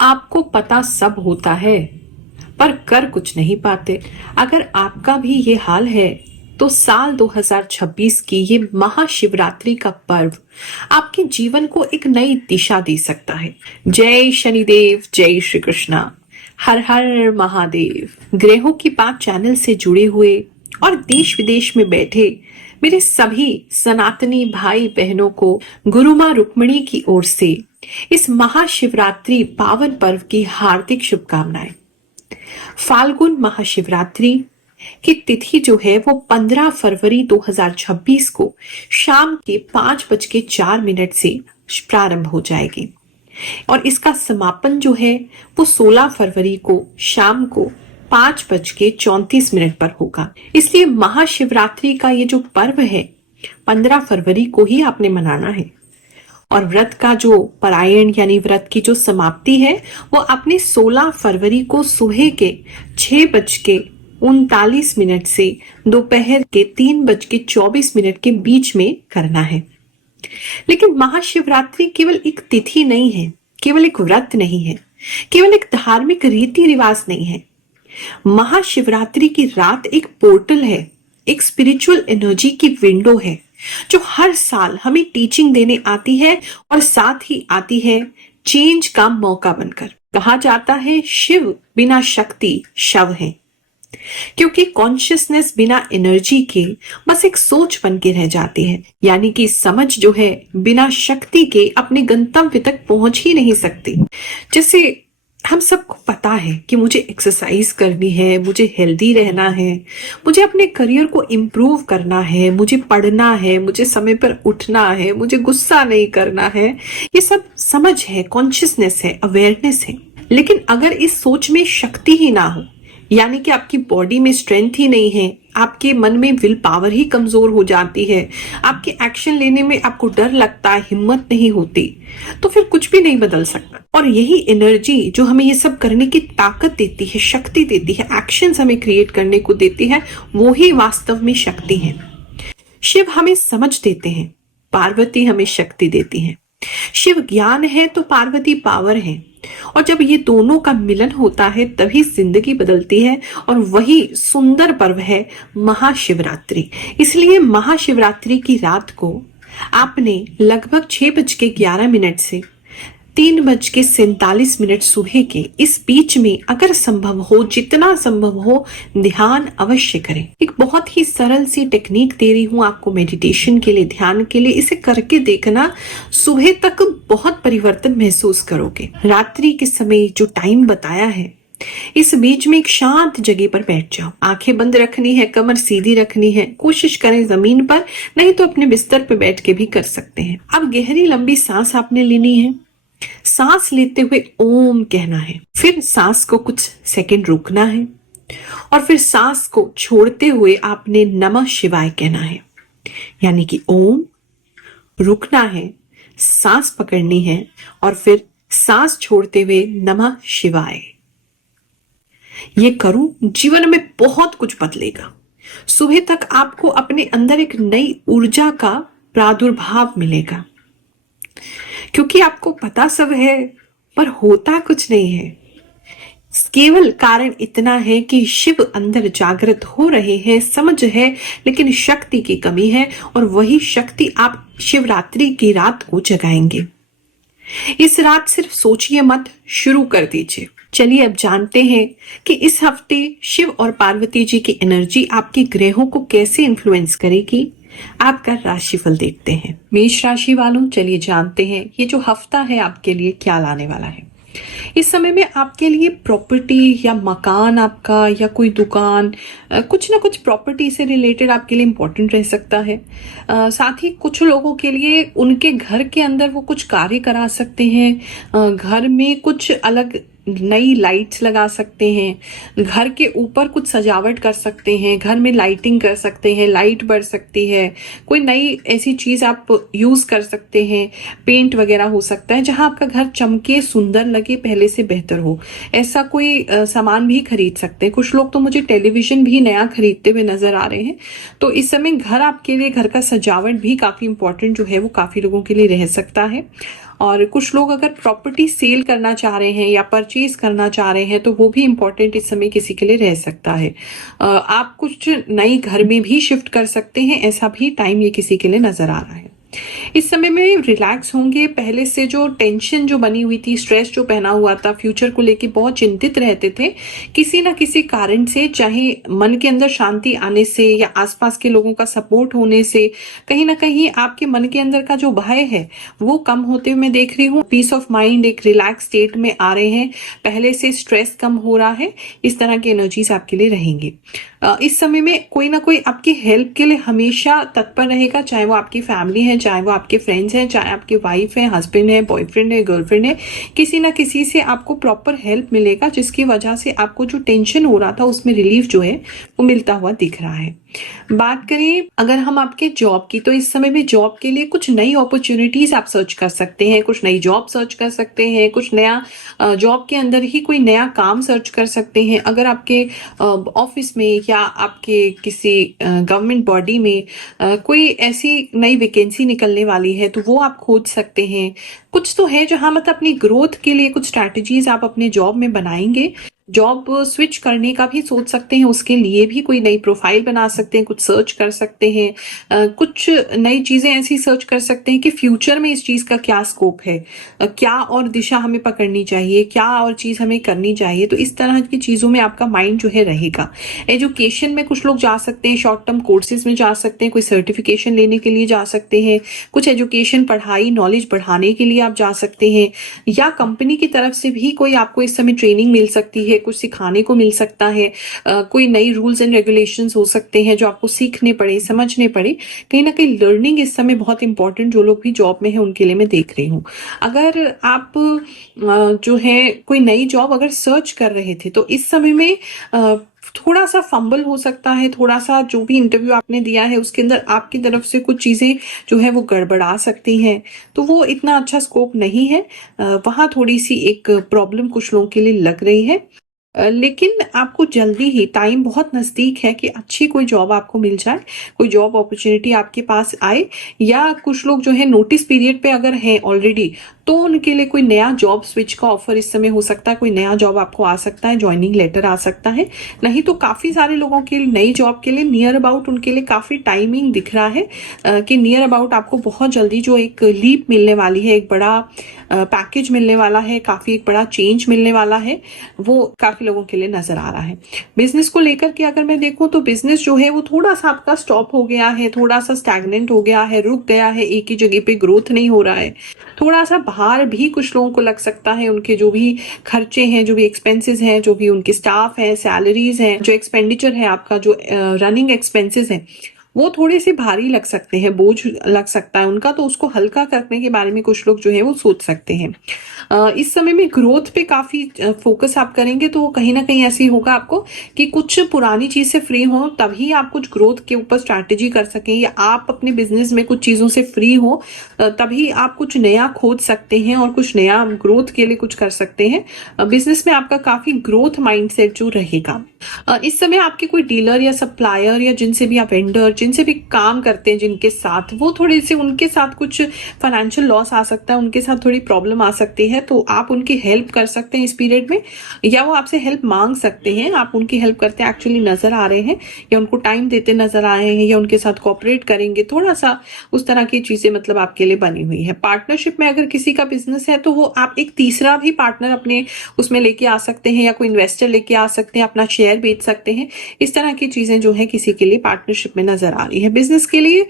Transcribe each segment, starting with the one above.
आपको पता सब होता है पर कर कुछ नहीं पाते। अगर आपका भी ये हाल है तो साल 2026 की ये महाशिवरात्रि का पर्व आपके जीवन को एक नई दिशा दे सकता है। जय शनिदेव, जय श्री कृष्णा, हर हर महादेव। ग्रहों की बात चैनल से जुड़े हुए और देश विदेश में बैठे मेरे सभी सनातनी भाई बहनों को गुरु माँ रुक्मिणी की ओर से इस महाशिवरात्रि पावन पर्व की हार्दिक शुभकामनाएं। फाल्गुन महाशिवरात्रि की तिथि जो है वो 15 फरवरी 2026 को शाम के 5:04 से प्रारंभ हो जाएगी और इसका समापन जो है वो 16 फरवरी को शाम को 5:34 पर होगा। इसलिए महाशिवरात्रि का ये जो पर्व है 15 फरवरी को ही आपने मनाना है और व्रत का जो परायण यानी व्रत की जो समाप्ति है वो आपने 16 फरवरी को सुबह के 6:39 से दोपहर के 3:24 के बीच में करना है। लेकिन महाशिवरात्रि केवल एक तिथि नहीं है, केवल एक व्रत नहीं है, केवल एक धार्मिक रीति रिवाज नहीं है। महाशिवरात्रि की रात एक पोर्टल है, एक स्पिरिचुअल एनर्जी की विंडो है जो हर साल हमें टीचिंग देने आती है और साथ ही आती है चेंज का मौका बनकर। कहा जाता है शिव बिना शक्ति शव है, क्योंकि कॉन्शियसनेस बिना एनर्जी के बस एक सोच बन के रह जाती है। यानी कि समझ जो है बिना शक्ति के अपने गंतव्य तक पहुंच ही नहीं सकती। जैसे हम सबको पता है कि मुझे एक्सरसाइज करनी है, मुझे हेल्दी रहना है, मुझे अपने करियर को इम्प्रूव करना है, मुझे पढ़ना है, मुझे समय पर उठना है, मुझे गुस्सा नहीं करना है। ये सब समझ है, कॉन्शियसनेस है, अवेयरनेस है। लेकिन अगर इस सोच में शक्ति ही ना हो, यानी कि आपकी बॉडी में स्ट्रेंथ ही नहीं है, आपके मन में विल पावर ही कमजोर हो जाती है, आपके एक्शन लेने में आपको डर लगता है, हिम्मत नहीं होती, तो फिर कुछ भी नहीं बदल सकता। और यही एनर्जी जो हमें ये सब करने की ताकत देती है, शक्ति देती है, एक्शंस हमें क्रिएट करने को देती है, वो ही वास्तव में शक्ति है। शिव हमें समझ देते हैं, पार्वती हमें शक्ति देती है। शिव ज्ञान है तो पार्वती पावर है, और जब ये दोनों का मिलन होता है तभी जिंदगी बदलती है। और वही सुंदर पर्व है महाशिवरात्रि। इसलिए महाशिवरात्रि की रात को आपने लगभग 6:11 से 3:47 सुबह के इस बीच में अगर संभव हो, जितना संभव हो, ध्यान अवश्य करें। एक बहुत ही सरल सी टेक्निक दे रही हूँ आपको मेडिटेशन के लिए, ध्यान के लिए। इसे करके देखना, सुबह तक बहुत परिवर्तन महसूस करोगे। रात्रि के समय जो टाइम बताया है, इस बीच में एक शांत जगह पर बैठ जाओ। आंखें बंद रखनी है, कमर सीधी रखनी है। कोशिश करें जमीन पर, नहीं तो अपने बिस्तर पर बैठ के भी कर सकते हैं। अब गहरी लंबी सांस आपने लेनी है। सांस लेते हुए ओम कहना है, फिर सांस को कुछ सेकंड रोकना है और फिर सांस को छोड़ते हुए आपने नमः शिवाय कहना है। यानी कि ओम, रुकना है, सांस पकड़नी है और फिर सांस छोड़ते हुए नमः शिवाय। ये करूं, जीवन में बहुत कुछ बदलेगा। सुबह तक आपको अपने अंदर एक नई ऊर्जा का प्रादुर्भाव मिलेगा, क्योंकि आपको पता सब है पर होता कुछ नहीं है। केवल कारण इतना है कि शिव अंदर जागृत हो रहे हैं, समझ है, लेकिन शक्ति की कमी है और वही शक्ति आप शिवरात्रि की रात को जगाएंगे। इस रात सिर्फ सोचिए मत, शुरू कर दीजिए। चलिए अब जानते हैं कि इस हफ्ते शिव और पार्वती जी की एनर्जी आपके ग्रहों को कैसे इन्फ्लुएंस करेगी। आपका राशिफल देखते हैं। मेष राशि वालों, चलिए जानते हैं ये जो हफ्ता है आपके लिए क्या लाने वाला है। इस समय में आपके लिए प्रॉपर्टी या मकान आपका या कोई दुकान, कुछ ना कुछ प्रॉपर्टी से रिलेटेड आपके लिए इम्पोर्टेंट रह सकता है। साथ ही कुछ लोगों के लिए उनके घर के अंदर वो कुछ कार्य करा सकते हैं। घर में कुछ अलग नई लाइट्स लगा सकते हैं, घर के ऊपर कुछ सजावट कर सकते हैं, घर में लाइटिंग कर सकते हैं, लाइट बढ़ सकती है, कोई नई ऐसी चीज आप यूज कर सकते हैं, पेंट वगैरह हो सकता है जहां आपका घर चमके, सुंदर लगे, पहले से बेहतर हो। ऐसा कोई सामान भी खरीद सकते हैं। कुछ लोग तो मुझे टेलीविजन भी नया खरीदते हुए नजर आ रहे हैं। तो इस समय घर आपके लिए, घर का सजावट भी काफी इंपॉर्टेंट जो है वो काफी लोगों के लिए रह सकता है। और कुछ लोग अगर प्रॉपर्टी सेल करना चाह रहे हैं या परचेज करना चाह रहे हैं तो वो भी इम्पोर्टेंट इस समय किसी के लिए रह सकता है। आप कुछ नई घर में भी शिफ्ट कर सकते हैं, ऐसा भी टाइम ये किसी के लिए नजर आ रहा है। इस समय में रिलैक्स होंगे, पहले से जो टेंशन जो बनी हुई थी, स्ट्रेस जो पहना हुआ था, फ्यूचर को लेके बहुत चिंतित रहते थे, किसी ना किसी कारण से, चाहे मन के अंदर शांति आने से या आसपास के लोगों का सपोर्ट होने से, कहीं ना कहीं आपके मन के अंदर का जो भय है वो कम होते हुए मैं देख रही हूँ। पीस ऑफ माइंड, एक रिलैक्स स्टेट में आ रहे हैं, पहले से स्ट्रेस कम हो रहा है, इस तरह की एनर्जीज आपके लिए रहेंगे। इस समय में कोई ना कोई आपकी हेल्प के लिए हमेशा तत्पर रहेगा, चाहे वो आपकी फैमिली है, चाहे वो आपके फ्रेंड्स हैं, चाहे आपकी वाइफ है, हस्बैंड है, बॉयफ्रेंड है, गर्लफ्रेंड है, किसी ना किसी से आपको प्रॉपर हेल्प मिलेगा, जिसकी वजह से आपको जो टेंशन हो रहा था उसमें रिलीफ जो है वो मिलता हुआ दिख रहा है। बात करें अगर हम आपके जॉब की, तो इस समय में जॉब के लिए कुछ नई अपॉर्चुनिटीज आप सर्च कर सकते हैं, कुछ नई जॉब सर्च कर सकते हैं, कुछ नया जॉब के अंदर ही कोई नया काम सर्च कर सकते हैं। अगर आपके ऑफिस में या आपके किसी गवर्नमेंट बॉडी में कोई ऐसी नई वैकेंसी निकलने वाली है तो वो आप खोज सकते हैं। कुछ तो है जहां मतलब अपनी ग्रोथ के लिए कुछ स्ट्रैटेजीज आप अपने जॉब में बनाएंगे। जॉब स्विच करने का भी सोच सकते हैं, उसके लिए भी कोई नई प्रोफाइल बना सकते हैं, कुछ सर्च कर सकते हैं, कुछ नई चीजें ऐसी सर्च कर सकते हैं कि फ्यूचर में इस चीज का क्या स्कोप है, क्या और दिशा हमें पकड़नी चाहिए, क्या और चीज हमें करनी चाहिए। तो इस तरह की चीजों में आपका माइंड जो है रहेगा। एजुकेशन में कुछ लोग जा सकते हैं, शॉर्ट टर्म कोर्सेज में जा सकते हैं, कोई सर्टिफिकेशन लेने के लिए जा सकते हैं, कुछ एजुकेशन, पढ़ाई, नॉलेज बढ़ाने के लिए आप जा सकते हैं, या कंपनी की तरफ से भी कोई आपको इस समय ट्रेनिंग मिल सकती है, कुछ सिखाने को मिल सकता है, कोई नई रूल्स एंड रेगुलेशंस हो सकते हैं जो आपको सीखने पड़े, समझने पड़े। कहीं ना कहीं लर्निंग इस समय बहुत इंपॉर्टेंट, जो लोग भी जॉब में है उनके लिए मैं देख रही हूँ। अगर आप जो है कोई नई जॉब अगर सर्च कर रहे थे तो इस समय में थोड़ा सा फंबल हो सकता है, थोड़ा सा जो भी इंटरव्यू आपने दिया है उसके अंदर आपकी तरफ से कुछ चीजें जो है वो गड़बड़ा सकती हैं, तो वो इतना अच्छा स्कोप नहीं है। वहां थोड़ी सी एक प्रॉब्लम कुछ लोगों के लिए लग रही है। लेकिन आपको जल्दी ही, टाइम बहुत नज़दीक है कि अच्छी कोई जॉब आपको मिल जाए, कोई जॉब अपॉर्चुनिटी आपके पास आए, या कुछ लोग जो है नोटिस पीरियड पे अगर हैं ऑलरेडी तो उनके लिए कोई नया जॉब स्विच का ऑफर इस समय हो सकता है, कोई नया जॉब आपको आ सकता है, ज्वाइनिंग लेटर आ सकता है। नहीं तो काफी सारे लोगों के लिए नई जॉब के लिए नियर अबाउट उनके लिए काफी टाइमिंग दिख रहा है कि नियर अबाउट आपको बहुत जल्दी जो एक लीप मिलने वाली है, एक बड़ा पैकेज मिलने वाला है, काफी एक बड़ा चेंज मिलने वाला है, वो काफी लोगों के लिए नजर आ रहा है। बिजनेस को लेकर के अगर मैं देखूं तो बिजनेस जो है वो थोड़ा सा आपका स्टॉप हो गया है, थोड़ा सा स्टैग्नेंट हो गया है, रुक गया है, एक ही जगह पे ग्रोथ नहीं हो रहा है। थोड़ा सा बाहर भी कुछ लोगों को लग सकता है, उनके जो भी खर्चे हैं, जो भी एक्सपेंसेस हैं, जो भी उनके स्टाफ है, सैलरीज हैं, जो एक्सपेंडिचर है आपका, जो रनिंग एक्सपेंसेस हैं, वो थोड़े से भारी लग सकते हैं, बोझ लग सकता है उनका, तो उसको हल्का करने के बारे में कुछ लोग जो है वो सोच सकते हैं। इस समय में ग्रोथ पे काफी फोकस आप करेंगे तो कहीं ना कहीं ऐसी होगा आपको कि कुछ पुरानी चीज से फ्री हो, तभी आप कुछ ग्रोथ के ऊपर स्ट्रैटेजी कर सकें, या आप अपने बिजनेस में कुछ चीजों से फ्री हो तभी आप कुछ नया खोज सकते हैं और कुछ नया ग्रोथ के लिए कुछ कर सकते हैं। बिजनेस में आपका काफी ग्रोथ माइंडसेट जो रहेगा। इस समय आपके कोई डीलर या सप्लायर या जिनसे भी आप वेंडर, जिनसे भी काम करते हैं, जिनके साथ वो थोड़े से, उनके साथ कुछ फाइनेंशियल लॉस आ सकता है, उनके साथ थोड़ी प्रॉब्लम आ सकती है, तो आप उनकी हेल्प कर सकते हैं इस पीरियड में, या वो आपसे हेल्प मांग सकते हैं, आप उनकी हेल्प करते एक्चुअली नजर आ रहे हैं, या उनको टाइम देते नजर आ रहे हैं, या उनके साथ कोऑपरेट करेंगे, थोड़ा सा उस तरह की चीजें मतलब आपके लिए बनी हुई है। पार्टनरशिप में अगर किसी का बिजनेस है तो वो आप एक तीसरा भी पार्टनर अपने उसमें लेके आ सकते हैं, या कोई इन्वेस्टर लेके आ सकते हैं, अपना शेयर बेच सकते हैं। इस तरह की चीजें जो है किसी के लिए पार्टनरशिप में नजर आ रही है। बिजनेस के लिए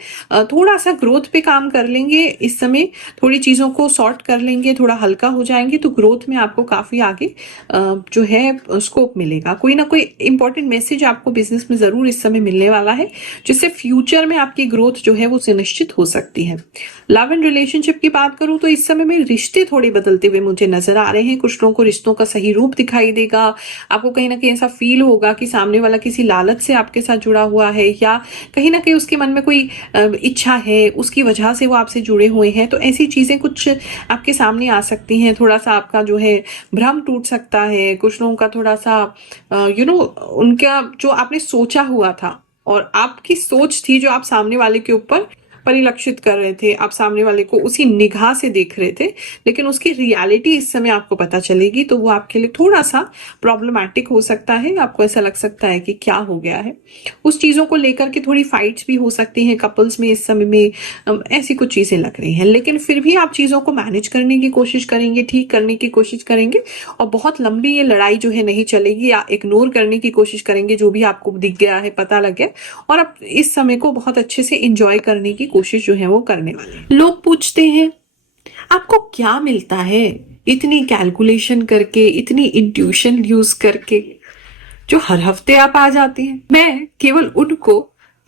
थोड़ा सा ग्रोथ पे काम कर लेंगे इस समय, थोड़ी चीजों को सॉर्ट कर लेंगे, थोड़ा हल्का हो जाएंगे, तो ग्रोथ में आपको काफी आगे जो है स्कोप मिलेगा। कोई ना कोई इंपॉर्टेंट मैसेज आपको बिजनेस में जरूर इस समय मिलने वाला है, जिससे फ्यूचर में आपकी ग्रोथ जो है वो सुनिश्चित हो सकती है। लव एंड रिलेशनशिप की बात करूं तो इस समय में रिश्ते थोड़े बदलते हुए मुझे नजर आ रहे हैं। कुछ लोगों को रिश्तों का सही रूप दिखाई देगा, आपको कहीं ना कहीं ऐसा फील होगा कि सामने वाला किसी लालच से आपके साथ जुड़ा हुआ है, या कहीं ना कहीं उसके मन में कोई इच्छा है, उसकी वजह से वो आपसे जुड़े हुए हैं। तो ऐसी चीजें कुछ आपके सामने आ सकती हैं, थोड़ा सा आपका जो है भ्रम टूट सकता है। कुछ लोगों का थोड़ा सा उनका जो आपने सोचा हुआ था और आपकी सोच थी जो आप सामने वाले के ऊपर परिलक्षित कर रहे थे, आप सामने वाले को उसी निगाह से देख रहे थे, लेकिन उसकी रियलिटी इस समय आपको पता चलेगी, तो वो आपके लिए थोड़ा सा प्रॉब्लमैटिक हो सकता है। आपको ऐसा लग सकता है कि क्या हो गया है, उस चीज़ों को लेकर के थोड़ी फाइट्स भी हो सकती हैं कपल्स में इस समय में, ऐसी कुछ चीज़ें लग रही हैं। लेकिन फिर भी आप चीज़ों को मैनेज करने की कोशिश करेंगे, ठीक करने की कोशिश करेंगे, और बहुत लंबी ये लड़ाई जो है नहीं चलेगी, या इग्नोर करने की कोशिश करेंगे जो भी आपको दिख गया है, पता लग गया, और आप इस समय को बहुत अच्छे से एंजॉय करने की कोशिश जो है वो करने वाले। लोग पूछते हैं आपको क्या मिलता है इतनी कैलकुलेशन करके, इतनी इंट्यूशन यूज करके, जो हर हफ्ते आप आ जाती हैं। मैं केवल उनको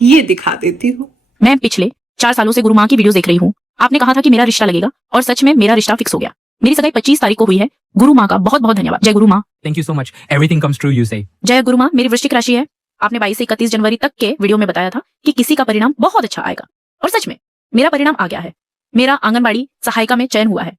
ये दिखा देती हूँ। मैं पिछले 4 सालों से गुरु माँ की वीडियोस देख रही हूँ। आपने कहा था कि मेरा रिश्ता लगेगा, और सच में मेरा रिश्ता फिक्स हो गया। मेरी सगाई 25 तारीख को हुई है। गुरु माँ का बहुत बहुत धन्यवाद। जय गुरु माँ। Thank you so much. Everything comes true, you say. जय गुरु माँ। मेरी वृश्चिक राशि है। आपने 22 से 31 जनवरी तक के वीडियो में बताया था कि किसी का परिणाम बहुत अच्छा आएगा, और सच में मेरा परिणाम आ गया है। मेरा आंगनबाड़ी सहायिका में चयन हुआ है।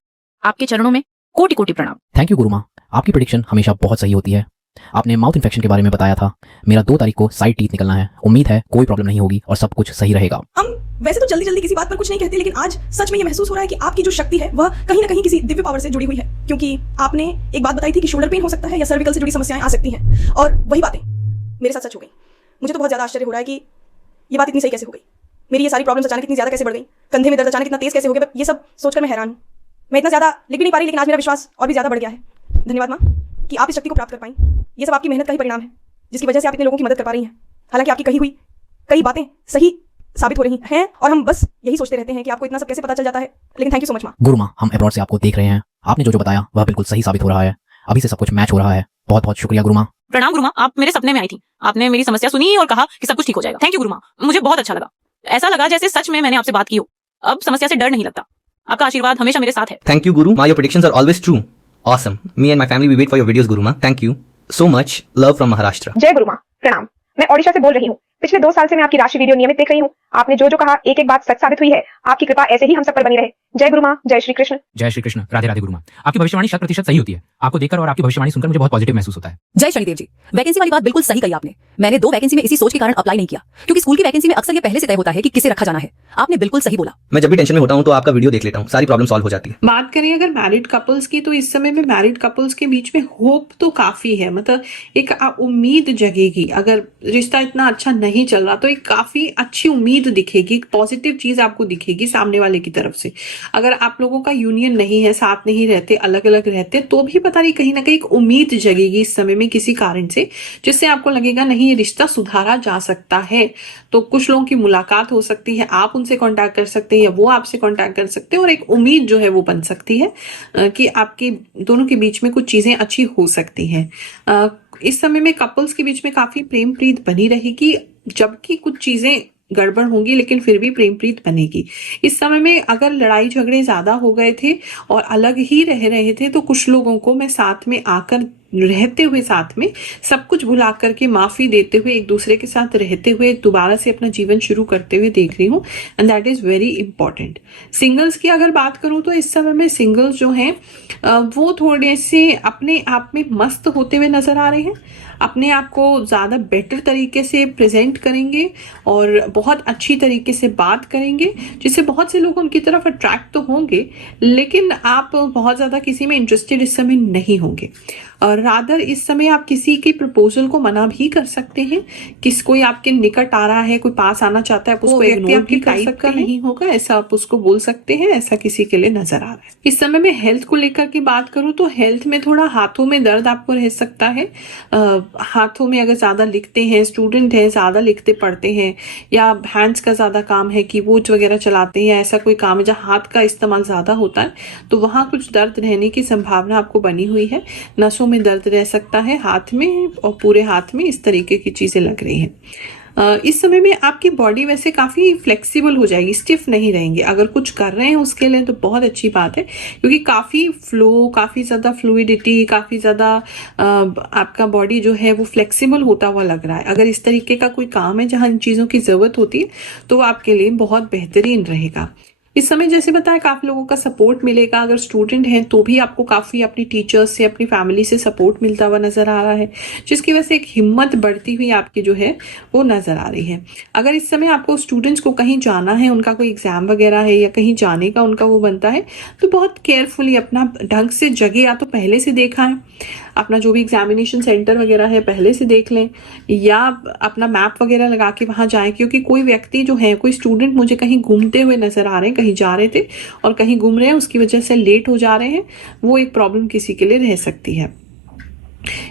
आपके चरणों में कोटि कोटि प्रणाम। थैंक यू गुरु माँ, आपकी प्रेडिक्शन हमेशा बहुत सही होती है। आपने माउथ इन्फेक्शन के बारे में बताया था। मेरा 2 तारीख को साइड टीथ निकलना है। उम्मीद है कोई प्रॉब्लम नहीं होगी और सब कुछ सही रहेगा। हम वैसे तो जल्दी जल्दी किसी बात पर कुछ नहीं कहते, लेकिन आज सच में ये महसूस हो रहा है कि आपकी जो शक्ति है वह कहीं ना कहीं किसी दिव्य पावर से जुड़ी हुई है। क्योंकि आपने एक बात बताई थी कि शोल्डर पेन हो सकता है या सर्विकल से जुड़ी समस्याएं आ सकती हैं, और वही बातें मेरे साथ सच हो गई। मुझे तो बहुत ज्यादा आश्चर्य हो रहा है कि ये बात इतनी सही कैसे हो गई। मेरी ये सारी प्रॉब्लम्स अचानक इतनी ज्यादा कैसे बढ़ गई, कंधे में दर्द अचानक इतना तेज कैसे हो गया, ये सब सोचकर मैं हैरान हूँ। मैं इतना ज्यादा लिख भी नहीं पा रही, लेकिन आज मेरा विश्वास और भी ज्यादा बढ़ गया है। धन्यवाद माँ कि आप इस शक्ति को प्राप्त कर पाई। ये सब आपकी मेहनत का ही परिणाम है, जिसकी वजह से आप इतने लोगों की मदद कर पा रही हैं। हालांकि आपकी कही हुई कई बातें सही साबित हो रही हैं, और हम बस यही सोचते रहते हैं कि आपको इतना सब कैसे पता चल जाता है। लेकिन थैंक यू सो मच माँ। गुरु माँ, हम अब्रॉड से आपको देख रहे हैं। आपने जो जो बताया वह बिल्कुल सही साबित हो रहा है। अभी से सब कुछ मैच हो रहा है। बहुत बहुत शुक्रिया गुरु माँ। प्रणाम गुरु माँ। आप मेरे सपने में आई थी। आपने मेरी समस्या सुनी और कहा कि सब कुछ ठीक हो जाएगा। थैंक यू गुरु माँ। मुझे बहुत अच्छा लगा। ऐसा लगा जैसे सच में मैंने आपसे बात की हो। अब समस्या से डर नहीं लगता। आपका आशीर्वाद हमेशा मेरे साथ है। Thank you, Guru. Your predictions are always true. Awesome. Me and my family, we wait for your videos, Guru Ma. Thank you so much. Love from Maharashtra. जय गुरु माँ। प्रणाम। मैं ओडिशा से बोल रही हूँ। पिछले 2 साल से मैं आपकी राशि वीडियो नियमित देख रही हूँ। आपने जो जो कहा एक एक बात सच साबित हुई है। आपकी कृपा ऐसे ही हम सब पर बनी रहे। जय गुरु माँ। जय श्री कृष्ण। जय श्री कृष्ण। राधे राधे गुरु माँ। आपकी भविष्यवाणी 100% सही होती है। आपको देखकर और आपकी भविष्यवाणी सुनकर मुझे बहुत पॉजिटिव महसूस होता है। जय शनिदेव जी। वैकेंसी वाली बात बिल्कुल सही कही आपने। मैंने 2 वैकेंसी में इसी सोच के कारण अप्लाई नहीं किया, क्योंकि स्कूल की वैकेंसी में अक्सर ये पहले से तय होता है कि किसे रखा जाना है। आपने बिल्कुल सही बोला। मैं जब भी टेंशन में होता हूँ तो आपका वीडियो देख लेता हूँ, सारी प्रॉब्लम सॉल्व हो जाती है। बात करें अगर मैरिड कपल्स की, तो इस समय में मैरिड कपल्स के बीच में होप तो काफी है। मतलब एक उम्मीद जगेगी। अगर रिश्ता इतना अच्छा नहीं चल रहा तो एक काफी अच्छी उम्मीद दिखेगी, एक पॉजिटिव चीज आपको दिखेगी सामने वाले की तरफ से। अगर आप लोगों का यूनियन नहीं है, साथ नहीं रहते, अलग अलग रहते, तो भी पता नहीं कहीं ना कहीं एक उम्मीद जगेगी इस समय में किसी कारण से, जिससे आपको लगेगा नहीं ये रिश्ता सुधारा जा सकता है। तो कुछ लोगों की मुलाकात हो सकती है, आप उनसे कांटेक्ट कर सकते हैं या वो आपसे कांटेक्ट कर सकते हैं, और एक उम्मीद जो है वो बन सकती है कि आपके दोनों के बीच में कुछ चीजें अच्छी हो सकती हैं। इस समय में कपल्स के बीच में काफी प्रेम प्रीत बनी रहेगी, जबकि कुछ चीजें गड़बड़ होंगी लेकिन फिर भी प्रेम प्रीत बनेगी। इस समय में अगर लड़ाई झगड़े ज्यादा हो गए थे और अलग ही रह रहे थे, तो कुछ लोगों को मैं साथ में आकर रहते हुए, साथ में सब कुछ भुला करके माफी देते हुए, एक दूसरे के साथ रहते हुए दोबारा से अपना जीवन शुरू करते हुए देख रही हूँ, and that is very important. Singles की अगर बात करूँ तो इस समय में सिंगल्स जो हैं वो थोड़े से अपने आप में मस्त होते हुए नजर आ रहे हैं, अपने आप को ज़्यादा बेटर तरीके से प्रेजेंट करेंगे और बहुत अच्छी तरीके से बात करेंगे, जिससे बहुत से लोग उनकी तरफ अट्रैक्ट तो होंगे, लेकिन आप बहुत ज़्यादा किसी में इंटरेस्टेड इस समय नहीं होंगे। और रादर इस समय आप किसी की प्रपोजल को मना भी कर सकते हैं। किस कोई आपके निकट आ रहा है, कोई पास आना चाहता है, आप उसको इग्नोर भी कर सकते हैं। नहीं होगा ऐसा आप उसको बोल सकते हैं, ऐसा किसी के लिए नजर आ रहा है। इस समय में हेल्थ को लेकर के बात करूं तो हेल्थ में थोड़ा हाथों में दर्द आपको रह सकता है। हाथों में अगर ज्यादा लिखते हैं, स्टूडेंट है, ज्यादा लिखते पढ़ते हैं, या हैंड्स का ज्यादा काम है, कीबोर्ड वगैरह चलाते हैं, या ऐसा कोई काम है जहाँ हाथ का इस्तेमाल ज्यादा होता है, तो वहाँ कुछ दर्द रहने की संभावना आपको बनी हुई है। नसों में दर्द रह सकता है, हाथ में और पूरे हाथ में, इस तरीके की चीजें लग रही हैं। इस समय में आपकी बॉडी वैसे काफ़ी फ्लेक्सिबल हो जाएगी, स्टिफ नहीं रहेंगे। अगर कुछ कर रहे हैं उसके लिए तो बहुत अच्छी बात है, क्योंकि काफ़ी फ्लो, काफ़ी ज़्यादा फ्लूइडिटी, काफ़ी ज़्यादा आपका बॉडी जो है वो फ्लेक्सिबल होता हुआ लग रहा है। अगर इस तरीके का कोई काम है जहाँ इन चीज़ों की ज़रूरत होती है तो वो आपके लिए बहुत बेहतरीन रहेगा। इस समय जैसे बताया काफी लोगों का सपोर्ट मिलेगा। अगर स्टूडेंट हैं तो भी आपको काफी अपनी टीचर्स से, अपनी फैमिली से सपोर्ट मिलता हुआ नजर आ रहा है, जिसकी वजह से एक हिम्मत बढ़ती हुई आपकी जो है वो नजर आ रही है। अगर इस समय आपको स्टूडेंट्स को कहीं जाना है, उनका कोई एग्जाम वगैरह है या कहीं जाने का उनका वो बनता है, तो बहुत केयरफुली अपना ढंग से जगह या तो पहले से देखा है, अपना जो भी एग्जामिनेशन सेंटर वगैरह है पहले से देख लें, या अपना मैप वगैरह लगा के वहां जाएं। क्योंकि कोई व्यक्ति जो है, कोई स्टूडेंट मुझे कहीं घूमते हुए नजर आ रहे हैं, कहीं जा रहे थे और कहीं घूम रहे हैं, उसकी वजह से लेट हो जा रहे हैं, वो एक प्रॉब्लम किसी के लिए रह सकती है।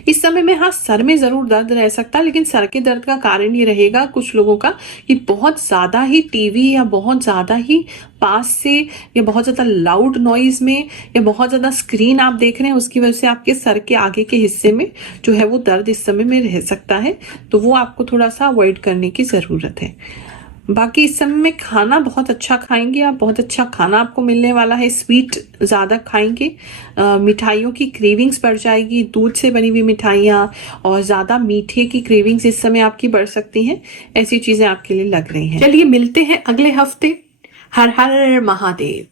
इस समय में हाँ, सर में जरूर दर्द रह सकता है, लेकिन सर के दर्द का कारण ये रहेगा कुछ लोगों का कि बहुत ज्यादा ही टीवी या बहुत ज्यादा ही पास से या बहुत ज्यादा लाउड नॉइज में या बहुत ज्यादा स्क्रीन आप देख रहे हैं, उसकी वजह से आपके सर के आगे के हिस्से में जो है वो दर्द इस समय में रह सकता है। तो वो आपको थोड़ा सा अवॉइड करने की जरूरत है। बाकी इस समय में खाना बहुत अच्छा खाएंगे आप, बहुत अच्छा खाना आपको मिलने वाला है। स्वीट ज़्यादा खाएंगे, मिठाइयों की क्रेविंग्स बढ़ जाएगी, दूध से बनी हुई मिठाइयाँ और ज़्यादा मीठे की क्रेविंग्स इस समय आपकी बढ़ सकती हैं। ऐसी चीज़ें आपके लिए लग रही हैं। चलिए मिलते हैं अगले हफ्ते। हर हर महादेव।